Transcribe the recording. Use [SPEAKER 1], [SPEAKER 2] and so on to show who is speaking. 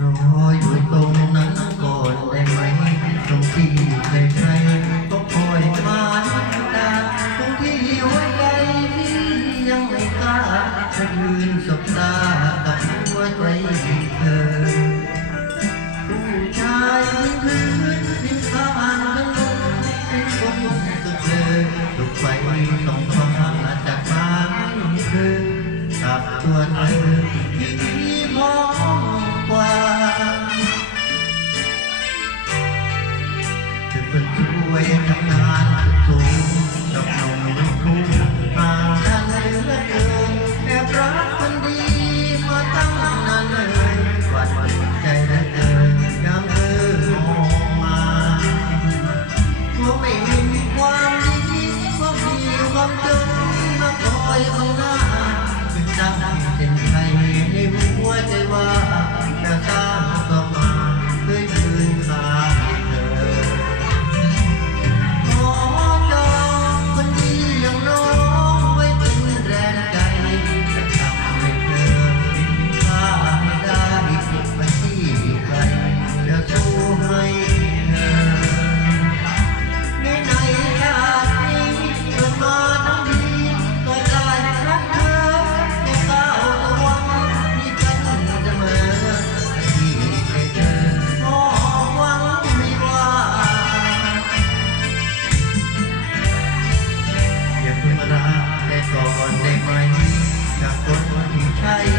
[SPEAKER 1] รออยู่ตรงนั้นก่อนได้ไหมตรงที่ใครๆก็คอยมาตาตรงที่หัวใจยังไม่กล้าจะยืนสบตากับหัวใจเธอผู้ชายพื้พื้นผ่านเป็นลมเป็นลมก็เจอถูกไฟส่องฟ้าจากฟ้าเธอกับตัวเธอ ahí.